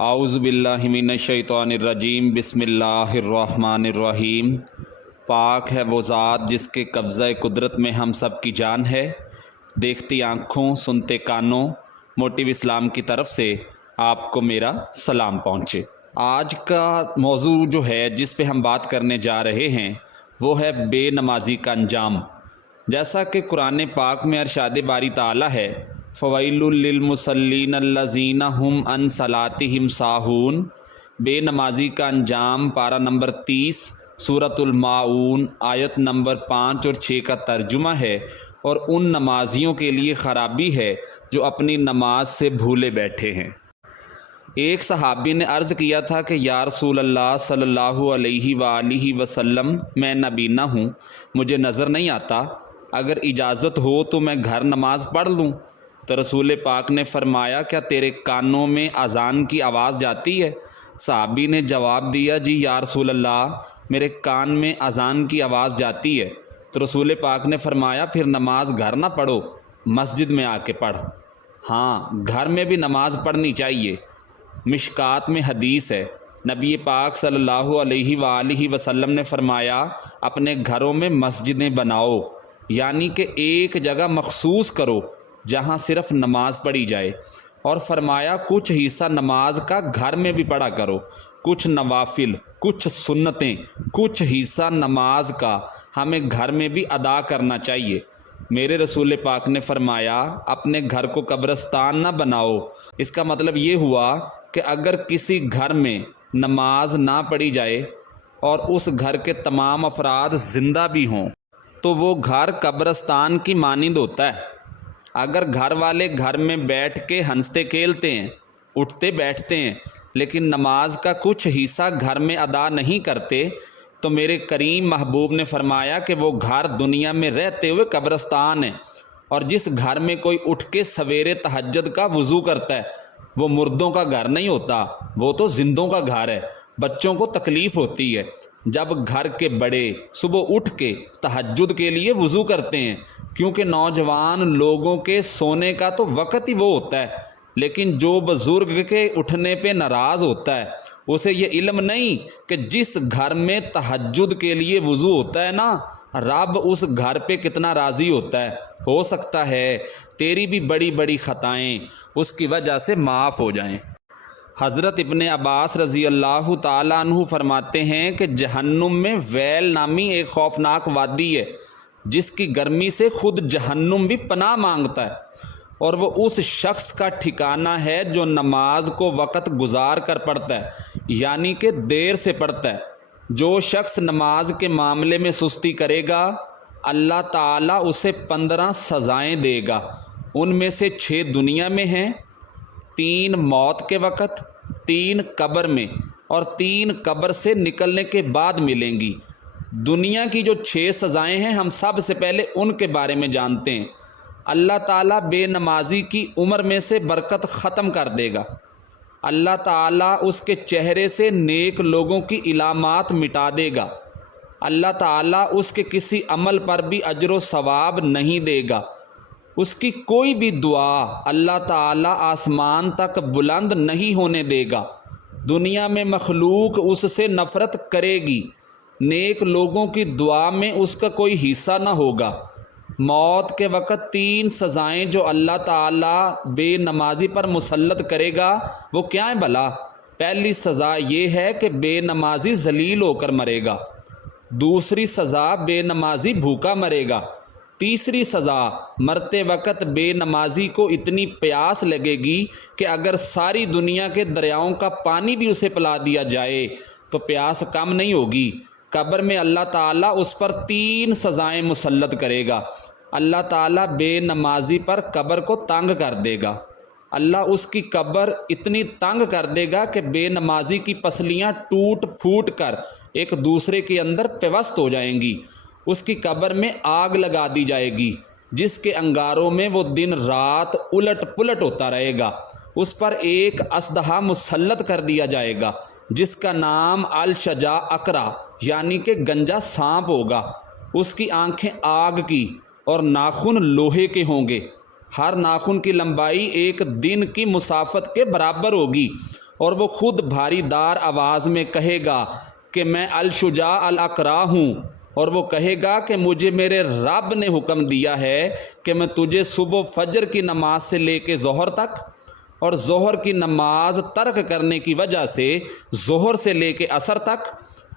اعوذ باللہ من الشیطان الرجیم بسم اللہ الرحمن الرحیم۔ پاک ہے وہ ذات جس کے قبضہ قدرت میں ہم سب کی جان ہے۔ دیکھتی آنکھوں سنتے کانوں موٹیو اسلام کی طرف سے آپ کو میرا سلام پہنچے۔ آج کا موضوع جو ہے جس پہ ہم بات کرنے جا رہے ہیں وہ ہے بے نمازی کا انجام۔ جیسا کہ قرآن پاک میں ارشاد باری تعالیٰ ہے فویل للمصلین الذین ھم عن صلاتہم ساہون۔ بے نمازی کا انجام پارہ نمبر 30 سورۃ الماعون آیت نمبر 5 اور 6 کا ترجمہ ہے، اور ان نمازیوں کے لیے خرابی ہے جو اپنی نماز سے بھولے بیٹھے ہیں۔ ایک صحابی نے عرض کیا تھا کہ یا رسول اللہ صلی اللہ علیہ وآلہ وسلم، میں نابینا ہوں، مجھے نظر نہیں آتا، اگر اجازت ہو تو میں گھر نماز پڑھ لوں؟ تو رسول پاک نے فرمایا کیا تیرے کانوں میں اذان کی آواز جاتی ہے؟ صحابی نے جواب دیا جی یا رسول اللہ، میرے کان میں اذان کی آواز جاتی ہے۔ تو رسول پاک نے فرمایا پھر نماز گھر نہ پڑھو، مسجد میں آ کے پڑھ۔ ہاں، گھر میں بھی نماز پڑھنی چاہیے۔ مشکات میں حدیث ہے، نبی پاک صلی اللہ علیہ وآلہ وسلم نے فرمایا اپنے گھروں میں مسجدیں بناؤ، یعنی کہ ایک جگہ مخصوص کرو جہاں صرف نماز پڑھی جائے، اور فرمایا کچھ حصہ نماز کا گھر میں بھی پڑھا کرو، کچھ نوافل، کچھ سنتیں، کچھ حصہ نماز کا ہمیں گھر میں بھی ادا کرنا چاہیے۔ میرے رسول پاک نے فرمایا اپنے گھر کو قبرستان نہ بناؤ۔ اس کا مطلب یہ ہوا کہ اگر کسی گھر میں نماز نہ پڑھی جائے اور اس گھر کے تمام افراد زندہ بھی ہوں تو وہ گھر قبرستان کی مانند ہوتا ہے۔ اگر گھر والے گھر میں بیٹھ کے ہنستے کھیلتے ہیں، اٹھتے بیٹھتے ہیں، لیکن نماز کا کچھ حصہ گھر میں ادا نہیں کرتے، تو میرے کریم محبوب نے فرمایا کہ وہ گھر دنیا میں رہتے ہوئے قبرستان ہے۔ اور جس گھر میں کوئی اٹھ کے سویرے تہجد کا وضو کرتا ہے وہ مردوں کا گھر نہیں ہوتا، وہ تو زندوں کا گھر ہے۔ بچوں کو تکلیف ہوتی ہے جب گھر کے بڑے صبح اٹھ کے تہجد کے لیے وضو کرتے ہیں، کیونکہ نوجوان لوگوں کے سونے کا تو وقت ہی وہ ہوتا ہے، لیکن جو بزرگ کے اٹھنے پہ ناراض ہوتا ہے اسے یہ علم نہیں کہ جس گھر میں تہجد کے لیے وضو ہوتا ہے نا، رب اس گھر پہ کتنا راضی ہوتا ہے۔ ہو سکتا ہے تیری بھی بڑی بڑی خطائیں اس کی وجہ سے معاف ہو جائیں۔ حضرت ابن عباس رضی اللہ تعالیٰ عنہ فرماتے ہیں کہ جہنم میں ویل نامی ایک خوفناک وادی ہے جس کی گرمی سے خود جہنم بھی پناہ مانگتا ہے، اور وہ اس شخص کا ٹھکانہ ہے جو نماز کو وقت گزار کر پڑھتا ہے، یعنی کہ دیر سے پڑھتا ہے۔ جو شخص نماز کے معاملے میں سستی کرے گا اللہ تعالیٰ اسے 15 سزائیں دے گا، ان میں سے 6 دنیا میں ہیں، 3 موت کے وقت، 3 قبر میں، اور 3 قبر سے نکلنے کے بعد ملیں گی۔ دنیا کی جو 6 سزائیں ہیں ہم سب سے پہلے ان کے بارے میں جانتے ہیں۔ اللہ تعالیٰ بے نمازی کی عمر میں سے برکت ختم کر دے گا، اللہ تعالیٰ اس کے چہرے سے نیک لوگوں کی علامات مٹا دے گا، اللہ تعالیٰ اس کے کسی عمل پر بھی اجر و ثواب نہیں دے گا، اس کی کوئی بھی دعا اللہ تعالیٰ آسمان تک بلند نہیں ہونے دے گا، دنیا میں مخلوق اس سے نفرت کرے گی، نیک لوگوں کی دعا میں اس کا کوئی حصہ نہ ہوگا۔ موت کے وقت 3 سزائیں جو اللہ تعالیٰ بے نمازی پر مسلط کرے گا وہ کیا ہیں بھلا؟ پہلی سزا یہ ہے کہ بے نمازی ذلیل ہو کر مرے گا، دوسری سزا بے نمازی بھوکا مرے گا، تیسری سزا مرتے وقت بے نمازی کو اتنی پیاس لگے گی کہ اگر ساری دنیا کے دریاؤں کا پانی بھی اسے پلا دیا جائے تو پیاس کم نہیں ہوگی۔ قبر میں اللہ تعالیٰ اس پر 3 سزائیں مسلط کرے گا۔ اللہ تعالیٰ بے نمازی پر قبر کو تنگ کر دے گا، اللہ اس کی قبر اتنی تنگ کر دے گا کہ بے نمازی کی پسلیاں ٹوٹ پھوٹ کر ایک دوسرے کے اندر پیوست ہو جائیں گی۔ اس کی قبر میں آگ لگا دی جائے گی جس کے انگاروں میں وہ دن رات الٹ پلٹ ہوتا رہے گا۔ اس پر ایک اژدہا مسلط کر دیا جائے گا جس کا نام الشجا اقرا یعنی کہ گنجا سانپ ہوگا۔ اس کی آنکھیں آگ کی اور ناخن لوہے کے ہوں گے، ہر ناخن کی لمبائی ایک دن کی مسافت کے برابر ہوگی۔ اور وہ خود بھاری دار آواز میں کہے گا کہ میں الشجاع الاقرا ہوں، اور وہ کہے گا کہ مجھے میرے رب نے حکم دیا ہے کہ میں تجھے صبح و فجر کی نماز سے لے کے ظہر تک، اور ظہر کی نماز ترک کرنے کی وجہ سے ظہر سے لے کے عصر تک،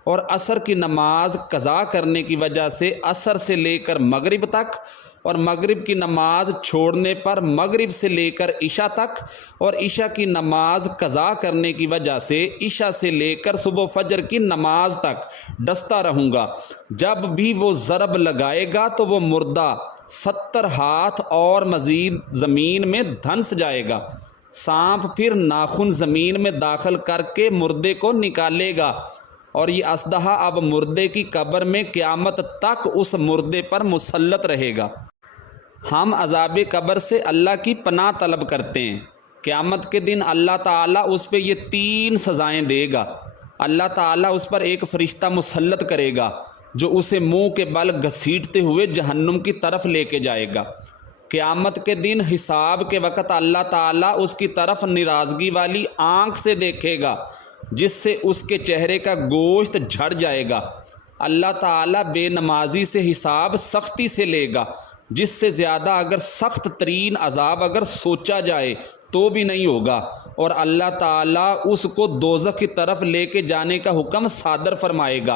اور عصر کی نماز قضا کرنے کی وجہ سے عصر سے لے کر مغرب تک، اور مغرب کی نماز چھوڑنے پر مغرب سے لے کر عشاء تک، اور عشاء کی نماز قضا کرنے کی وجہ سے عشاء سے لے کر صبح و فجر کی نماز تک ڈستا رہوں گا۔ جب بھی وہ ضرب لگائے گا تو وہ مردہ 70 ہاتھ اور مزید زمین میں دھنس جائے گا۔ سانپ پھر ناخن زمین میں داخل کر کے مردے کو نکالے گا، اور یہ اژدہا اب مردے کی قبر میں قیامت تک اس مردے پر مسلط رہے گا۔ ہم عذاب قبر سے اللہ کی پناہ طلب کرتے ہیں۔ قیامت کے دن اللہ تعالیٰ اس پہ یہ 3 سزائیں دے گا۔ اللہ تعالیٰ اس پر ایک فرشتہ مسلط کرے گا جو اسے منہ کے بل گھسیٹتے ہوئے جہنم کی طرف لے کے جائے گا۔ قیامت کے دن حساب کے وقت اللہ تعالیٰ اس کی طرف ناراضگی والی آنکھ سے دیکھے گا جس سے اس کے چہرے کا گوشت جھڑ جائے گا۔ اللہ تعالیٰ بے نمازی سے حساب سختی سے لے گا، جس سے زیادہ اگر سخت ترین عذاب اگر سوچا جائے تو بھی نہیں ہوگا، اور اللہ تعالیٰ اس کو دوزخ کی طرف لے کے جانے کا حکم صادر فرمائے گا،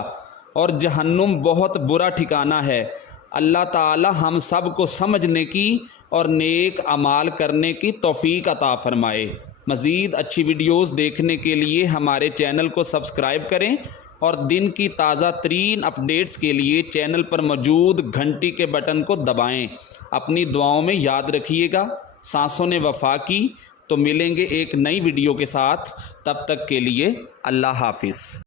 اور جہنم بہت برا ٹھکانہ ہے۔ اللہ تعالیٰ ہم سب کو سمجھنے کی اور نیک اعمال کرنے کی توفیق عطا فرمائے۔ مزید اچھی ویڈیوز دیکھنے کے لیے ہمارے چینل کو سبسکرائب کریں، اور دن کی تازہ ترین اپڈیٹس کے لیے چینل پر موجود گھنٹی کے بٹن کو دبائیں۔ اپنی دعاؤں میں یاد رکھیے گا۔ سانسوں نے وفا کی۔ تو ملیں گے ایک نئی ویڈیو کے ساتھ، تب تک کے لیے اللہ حافظ۔